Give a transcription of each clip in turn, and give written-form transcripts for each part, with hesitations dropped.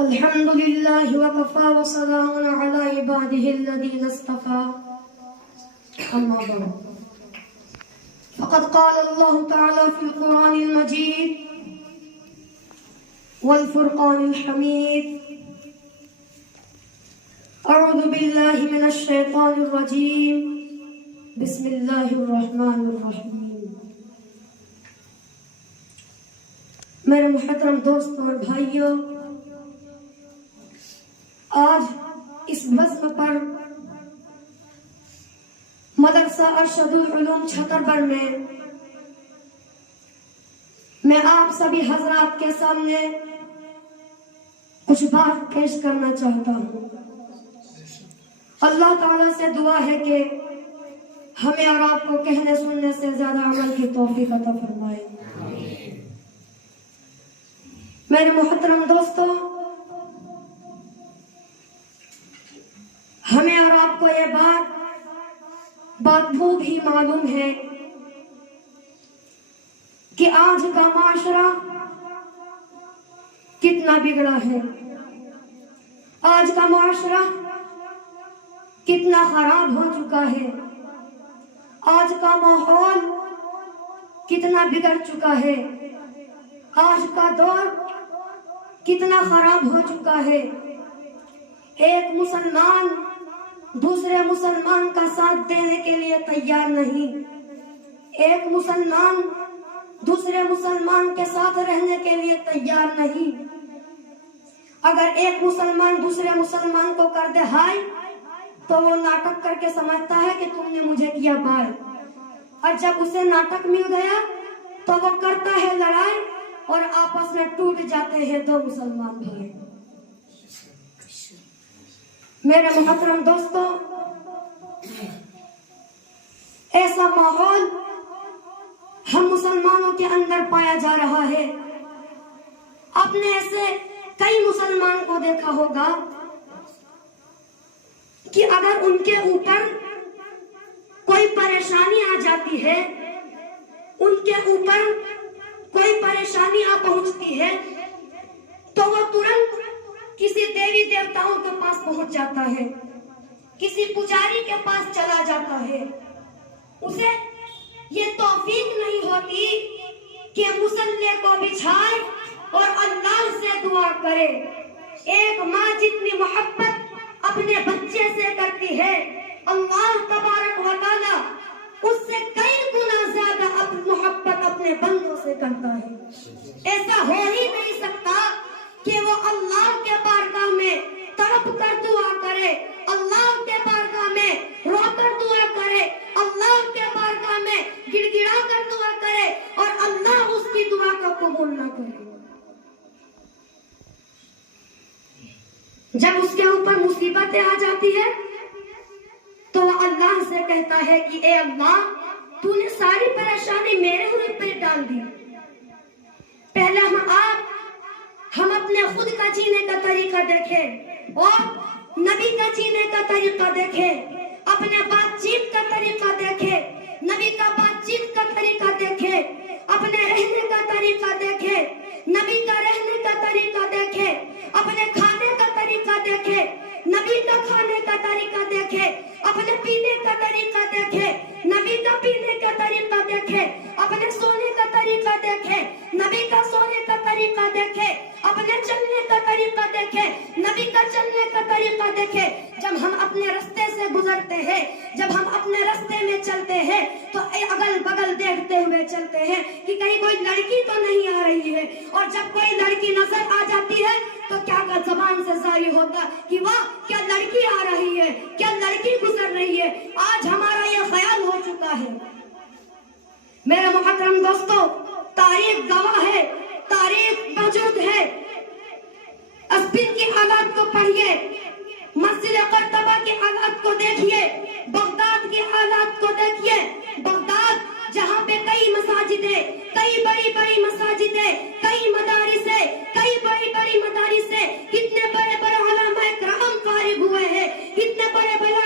अल्हम्दुलिल्लाहि वकफ़ा व सलामुन अला इबादिहिल्लज़ीना इस्तफ़ा अम्मा बअद फ़क़द क़ाल अल्लाहु तआला फ़िल क़ुरानिल मजीद वल फ़ुरक़ानिल हमीद अऊज़ु बिल्लाहि मिनश शैतानिर रजीम बिस्मिल्लाहिर रहमानिर रहीम। मेरे मुहतरम दोस्तों और भाइयों, आज इस बज़्म पर मदरसा अरशदुल उलूम छतरपुर में मैं आप सभी हजरात के सामने कुछ बात पेश करना चाहता हूँ। अल्लाह ताला से दुआ है कि हमें और आपको कहने सुनने से ज्यादा अमल की तौफीक अता फरमाए। मेरे मुहतरम दोस्तों, हमें और आपको ये बात खूब ही मालूम है कि आज का माशरा कितना बिगड़ा है, आज का माशरा कितना खराब हो चुका है, आज का माहौल कितना बिगड़ चुका है, आज का दौर कितना खराब हो चुका है। एक मुसलमान दूसरे मुसलमान का साथ देने के लिए तैयार नहीं, एक मुसलमान दूसरे मुसलमान के साथ रहने के लिए तैयार नहीं। अगर एक मुसलमान दूसरे मुसलमान को कर दे हाय तो वो नाटक करके समझता है कि तुमने मुझे किया बाय, और जब उसे नाटक मिल गया तो वो करता है लड़ाई और आपस में टूट जाते हैं दो मुसलमान भाई। मेरे मुहतरम दोस्तों, ऐसा माहौल हम मुसलमानों के अंदर पाया जा रहा है। आपने ऐसे कई मुसलमान को देखा होगा कि अगर उनके ऊपर कोई परेशानी आ जाती है, उनके ऊपर कोई परेशानी आ पहुंचती है तो वो तुरंत किसी देवी देवताओं के पास पहुंच जाता है, किसी पुजारी के पास चला जाता है। उसे ये तौफीक नहीं होती कि मुसल्ले को बिछाए और अल्लाह से दुआ करे। एक माँ जितनी मोहब्बत अपने बच्चे से करती है, अल्लाह तबारक व तआला उससे कई गुना ज्यादा मोहब्बत अपने बंदों से करता है। ऐसा हो ही नहीं सकता कि वो अल्लाह के बारगाह में तड़प कर दुआ करे, अल्लाह के बारगाह में रोकर दुआ करे, अल्लाह के बारगाह में गिड़गिड़ा कर दुआ करे और अल्लाह उसकी दुआ को कबूल न करे। जब उसके ऊपर मुसीबतें आ जाती है तो वो अल्लाह से कहता है कि ए अल्लाह, तूने सारी परेशानी मेरे ऊपर पे डाल दी। पहले हम अपने खुद का जीने का तरीका देखें और नबी का जीने का तरीका देखें, अपने बातचीत का तरीका देखें, नबी का बातचीत का तरीका देखें, अपने रहने का तरीका देखें, नबी का रहने का तरीका देखें, अपने खाने का तरीका देखें, नबी का खाने का तरीका देखें, अपने पीने का तरीका देखें, नबी का पीने का तरीका देखें, अपने सोने का तरीका देखें, नबी का सोने का तरीका देखें, अपने चलने का तरीका देखें, नबी का चलने का तरीका देखें। जब हम अपने रास्ते से गुजरते हैं, जब हम अपने रास्ते में चलते हैं तो अगल बगल देखते हुए चलते हैं कि कहीं कोई लड़की तो नहीं आ रही है, और जब कोई लड़की नजर आ जाती है तो क्या जबान से जारी होता कि वाह क्या लड़की आ रही है, क्या लड़की गुजर रही है। आज हमारा यह ख्याल हो चुका है। मेरे मुहतरम दोस्तों, तारीख गवाह है, तारीख मौजूद है। स्पेन की हालात को पढ़िए, मस्जिद कर्तबा की हालात को देखिए, बगदाद की हालात को देखिए। बगदाद जहाँ पे कई मसाजिदें, कई बड़ी बड़ी मसाजिदें, कई मदारिसें, कई बड़ी बड़ी मदारिसें, कितने बड़े बड़े उलमा इकराम फारिग हुए हैं, कितने बड़े बड़े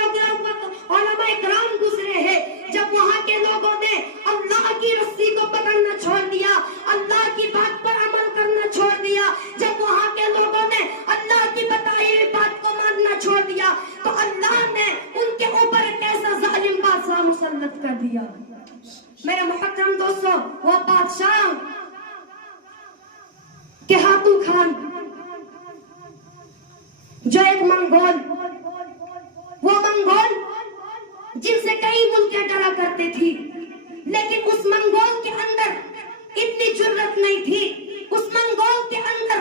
उलमा इकराम गुजरे हैं। जब वहाँ के लोगों ने अल्लाह की रस्सी को पकड़ना छोड़ दिया, अल्लाह की बात पर अमल करना छोड़ दिया, जब वहाँ के लोगों ने मेरे मुहतरम दोस्तों, वो बादशाह के हाथू खान जो एक मंगोल, वो मंगोल जिनसे कई मुल्कें डरा करते थी, लेकिन उस मंगोल के अंदर इतनी जुर्रत नहीं थी, उस मंगोल के अंदर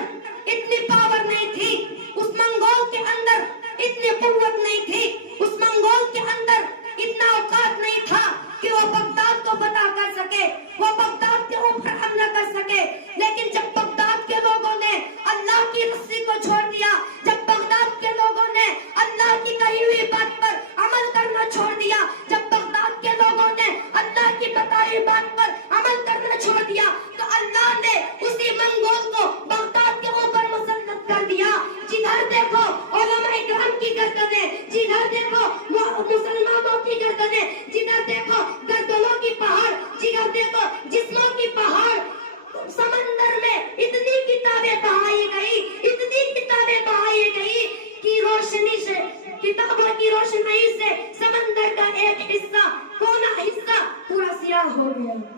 इतनी पावर नहीं थी, उस मंगोल के अंदर इतनी कुव्वत नहीं थी, उस मंगोल के अंदर इतना औकात नहीं था कि वो बगदाद को फतह कर सके, वो बगदाद के ऊपर हमला कर सके। लेकिन जब बगदाद के लोगों ने अल्लाह की रस्सी को छोड़ दिया, जब बगदाद के लोगों ने अल्लाह की कही हुई बात पर अमल करना छोड़ दिया, जब बगदाद के लोगों ने अल्लाह की बताई बात पर अमल करना छोड़ दिया, तो अल्लाह ने उसी मंगोल को बगदाद के ऊपर मुसल्लत कर दिया। जिधर देखो उलमा इकराम की गर्दनें, जिधर देखो मुसलमानों की गर्दनें, जिधर देखो गर्दनों की पहाड़, जिधर देखो जिस्मों की पहाड़। समंदर में इतनी किताबें बहाई गई, इतनी किताबें बहाई गई कि रोशनी से, किताबों की रोशनी से समंदर का एक हिस्सा, कोना हिस्सा पूरा सियाह हो गया।